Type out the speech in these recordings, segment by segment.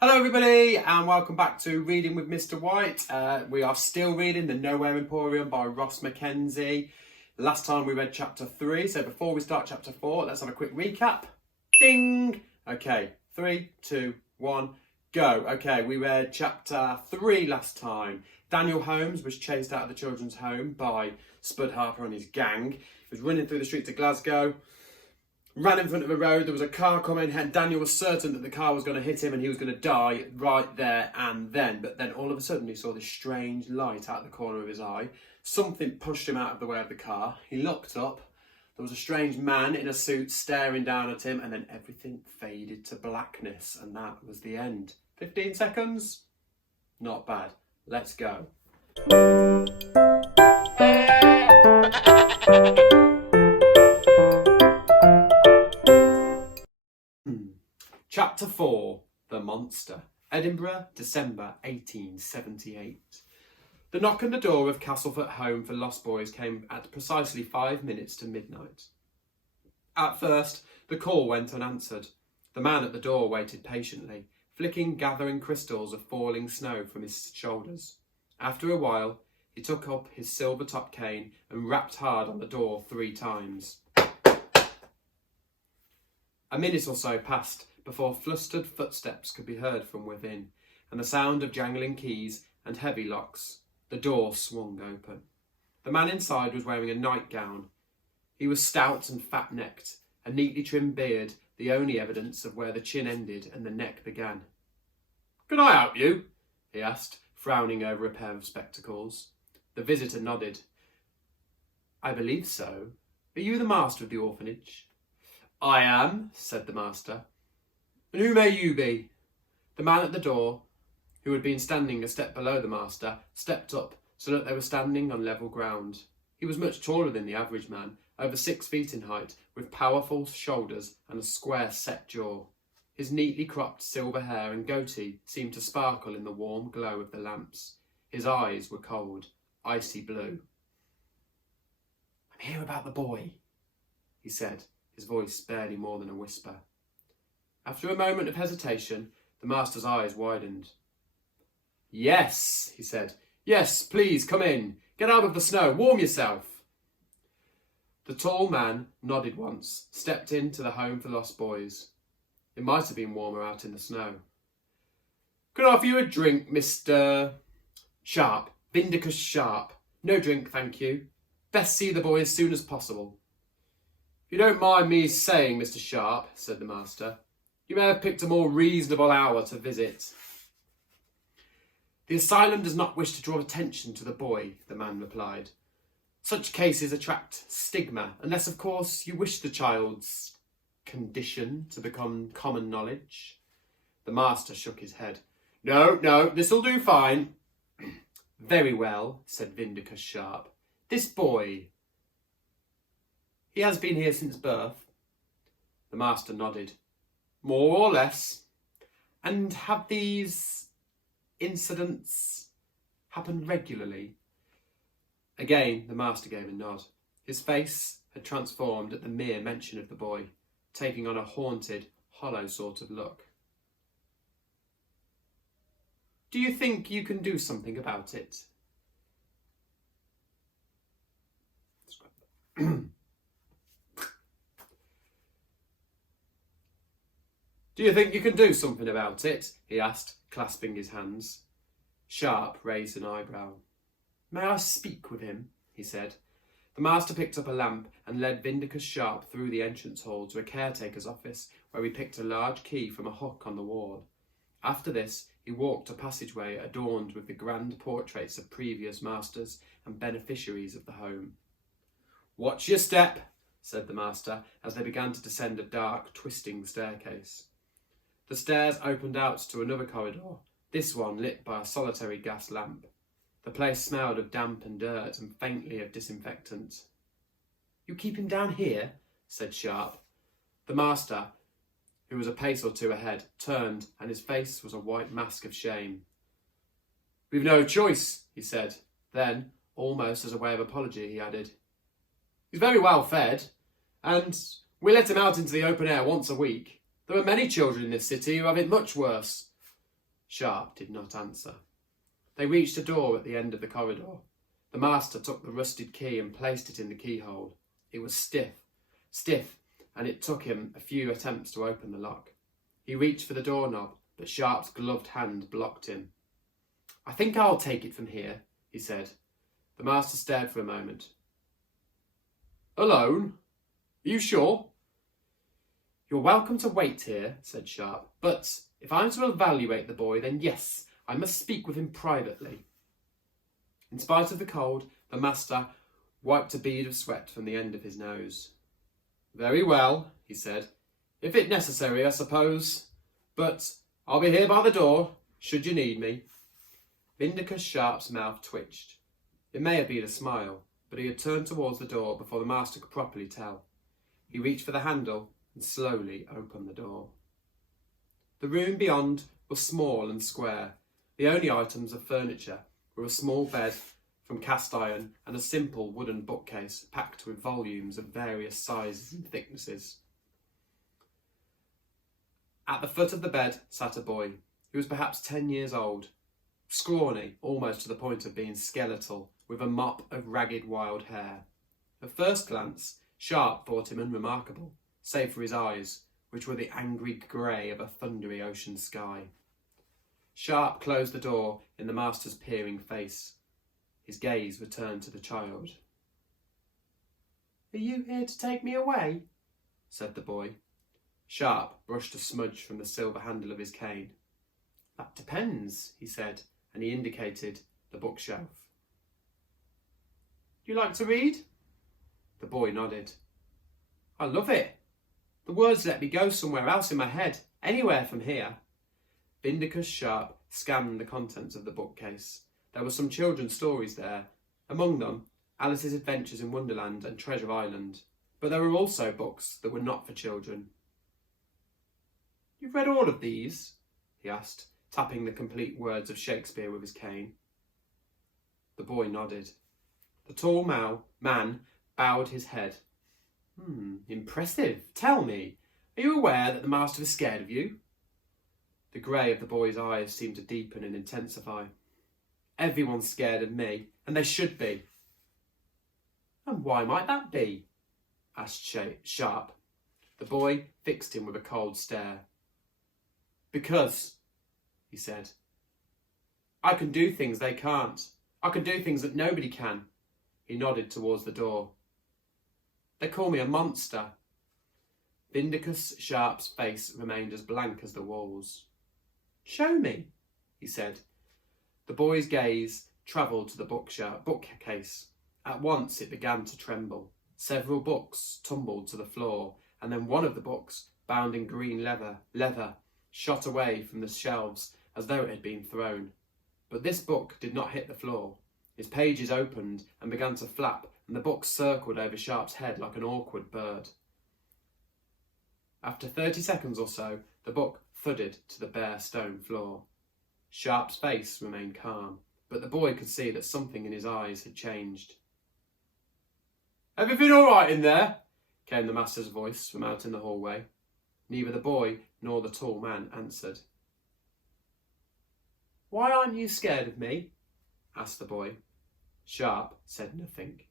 Hello everybody and welcome back to Reading with Mr. White. We are still reading the Nowhere Emporium by Mackenzie. Last time we read chapter 3, so before we start chapter 4, let's have a quick recap. Ding! Okay, 3, 2, 1, go. Okay, we read chapter 3 last time. Daniel Holmes was chased out of the children's home by Spud Harper and his gang. He was running through the streets of Glasgow. Ran in front of a road, there was a car coming, and Daniel was certain that the car was going to hit him and he was going to die right there and then. But then all of a sudden he saw this strange light out of the corner of his eye. Something pushed him out of the way of the car. He looked up. There was a strange man in a suit staring down at him, and then everything faded to blackness, and that was the end. 15 seconds? Not bad. Let's go. Chapter 4, The Monster. Edinburgh, December 1878. The knock on the door of Castleford Home for Lost Boys came at precisely 5 minutes to midnight. At first, the call went unanswered. The man at the door waited patiently, flicking gathering crystals of falling snow from his shoulders. After a while, he took up his silver-topped cane and rapped hard on the door 3 times. A minute or so passed before flustered footsteps could be heard from within, and the sound of jangling keys and heavy locks. The door swung open. The man inside was wearing a nightgown. He was stout and fat-necked, a neatly trimmed beard, the only evidence of where the chin ended and the neck began. "Can I help you?" he asked, frowning over a pair of spectacles. The visitor nodded. "I believe so. Are you the master of the orphanage?" "I am," said the master. "And who may you be?" The man at the door, who had been standing a step below the master, stepped up so that they were standing on level ground. He was much taller than the average man, over 6 feet in height, with powerful shoulders and a square set jaw. His neatly cropped silver hair and goatee seemed to sparkle in the warm glow of the lamps. His eyes were cold, icy blue. "I'm here about the boy," he said, his voice barely more than a whisper. After a moment of hesitation, the master's eyes widened. "Yes," he said. "Yes, please, come in. Get out of the snow. Warm yourself." The tall man nodded once, stepped into the home for lost boys. It might have been warmer out in the snow. "Can I offer you a drink, Mr. Sharp? Vindicus Sharp." "No drink, thank you. Best see the boy as soon as possible." "If you don't mind me saying, Mr. Sharp," said the master, "you may have picked a more reasonable hour to visit." "The asylum does not wish to draw attention to the boy," the man replied. "Such cases attract stigma, unless, of course, you wish the child's condition to become common knowledge." The master shook his head. No, this'll do fine." "Very well," said Vindicus Sharp. "This boy, he has been here since birth?" The master nodded. "More or less." "And have these incidents happened regularly?" Again, the master gave a nod. His face had transformed at the mere mention of the boy, taking on a haunted, hollow sort of look. "Do you think you can do something about it?" "Do you think you can do something about it?" he asked, clasping his hands. Sharp raised an eyebrow. "May I speak with him?" he said. The master picked up a lamp and led Vindicus Sharp through the entrance hall to a caretaker's office, where he picked a large key from a hook on the wall. After this, he walked a passageway adorned with the grand portraits of previous masters and beneficiaries of the home. "Watch your step," said the master, as they began to descend a dark, twisting staircase. The stairs opened out to another corridor, this one lit by a solitary gas lamp. The place smelled of damp and dirt and faintly of disinfectant. "You keep him down here?" said Sharp. The master, who was a pace or two ahead, turned, and his face was a white mask of shame. "We've no choice," he said. Then, almost as a way of apology, he added, "He's very well fed, and we let him out into the open air once a week. There are many children in this city who have it much worse." Sharp did not answer. They reached a door at the end of the corridor. The master took the rusted key and placed it in the keyhole. It was stiff, and it took him a few attempts to open the lock. He reached for the doorknob, but Sharp's gloved hand blocked him. "I think I'll take it from here," he said. The master stared for a moment. "Alone? Are you sure?" "You're welcome to wait here," said Sharp, "but if I'm to evaluate the boy, then yes, I must speak with him privately." In spite of the cold, the master wiped a bead of sweat from the end of his nose. "Very well," he said. "If it's necessary, I suppose. But I'll be here by the door, should you need me." Vindicus Sharp's mouth twitched. It may have been a smile, but he had turned towards the door before the master could properly tell. He reached for the handle and slowly opened the door. The room beyond was small and square. The only items of furniture were a small bed from cast iron and a simple wooden bookcase packed with volumes of various sizes and thicknesses. At the foot of the bed sat a boy. He was perhaps 10 years old, scrawny almost to the point of being skeletal, with a mop of ragged wild hair. At first glance, Sharp thought him unremarkable, save for his eyes, which were the angry grey of a thundery ocean sky. Sharp closed the door in the master's peering face. His gaze returned to the child. "Are you here to take me away?" said the boy. Sharp brushed a smudge from the silver handle of his cane. "That depends," he said, and he indicated the bookshelf. "Do you like to read?" The boy nodded. "I love it. The words let me go somewhere else in my head, anywhere from here." Vindicus Sharp scanned the contents of the bookcase. There were some children's stories there, among them Alice's Adventures in Wonderland and Treasure Island, but there were also books that were not for children. "You've read all of these?" he asked, tapping the complete words of Shakespeare with his cane. The boy nodded. The tall man bowed his head. "Impressive. Tell me, are you aware that the master is scared of you?" The grey of the boy's eyes seemed to deepen and intensify. "Everyone's scared of me, and they should be." "And why might that be?" asked Sharp. The boy fixed him with a cold stare. "Because," he said, "I can do things they can't. I can do things that nobody can." He nodded towards the door. "They call me a monster." Vindicus Sharp's face remained as blank as the walls. "Show me," he said. The boy's gaze travelled to the bookcase. At once it began to tremble. Several books tumbled to the floor, and then one of the books, bound in green leather, shot away from the shelves as though it had been thrown. But this book did not hit the floor. Its pages opened and began to flap, and the book circled over Sharp's head like an awkward bird. After 30 seconds or so, the book thudded to the bare stone floor. Sharp's face remained calm, but the boy could see that something in his eyes had changed. "Everything all right in there?" came the master's voice from out in the hallway. Neither the boy nor the tall man answered. "Why aren't you scared of me?" asked the boy. Sharp said nothing.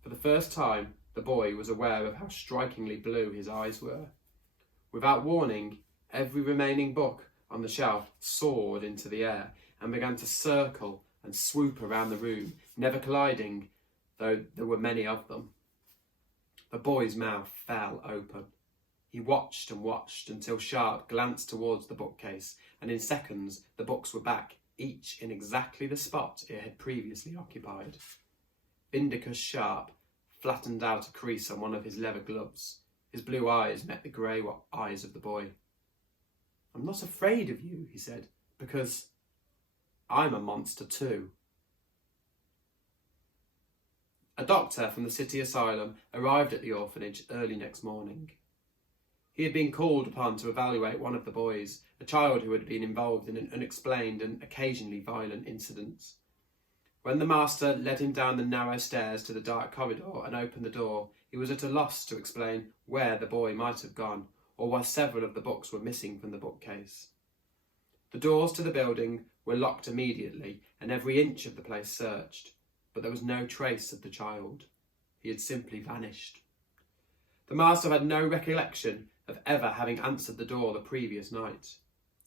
For the first time, the boy was aware of how strikingly blue his eyes were. Without warning, every remaining book on the shelf soared into the air and began to circle and swoop around the room, never colliding, though there were many of them. The boy's mouth fell open. He watched and watched until Sharp glanced towards the bookcase, and in seconds the books were back, each in exactly the spot it had previously occupied. Vindicus Sharp flattened out a crease on one of his leather gloves. His blue eyes met the grey eyes of the boy. "I'm not afraid of you," he said, "because I'm a monster too." A doctor from the city asylum arrived at the orphanage early next morning. He had been called upon to evaluate one of the boys, a child who had been involved in an unexplained and occasionally violent incident. When the master led him down the narrow stairs to the dark corridor and opened the door, he was at a loss to explain where the boy might have gone, or why several of the books were missing from the bookcase. The doors to the building were locked immediately and every inch of the place searched, but there was no trace of the child. He had simply vanished. The master had no recollection of ever having answered the door the previous night.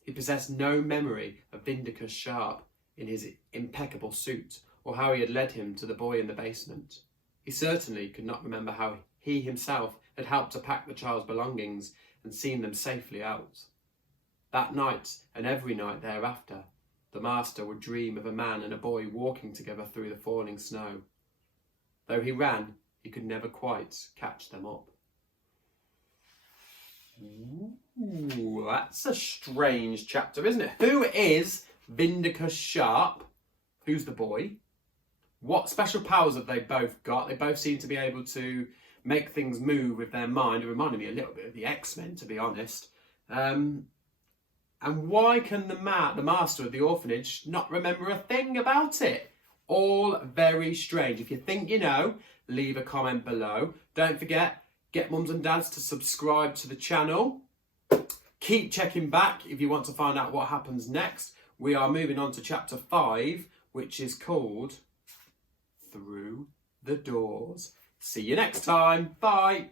He possessed no memory of Vindicus Sharp in his impeccable suit, or how he had led him to the boy in the basement. He certainly could not remember how he himself had helped to pack the child's belongings and seen them safely out. That night, and every night thereafter, the master would dream of a man and a boy walking together through the falling snow. Though he ran, he could never quite catch them up. Ooh, that's a strange chapter, isn't it? Who is Vindicus Sharp? Who's the boy? What special powers have they both got? They both seem to be able to make things move with their mind. It reminded me a little bit of the X-Men, to be honest. And why can the master of the orphanage not remember a thing about it? All very strange. If you think you know, leave a comment below. Don't forget, get mums and dads to subscribe to the channel. Keep checking back if you want to find out what happens next. We are moving on to chapter 5, which is called Through the Doors. See you next time. Bye.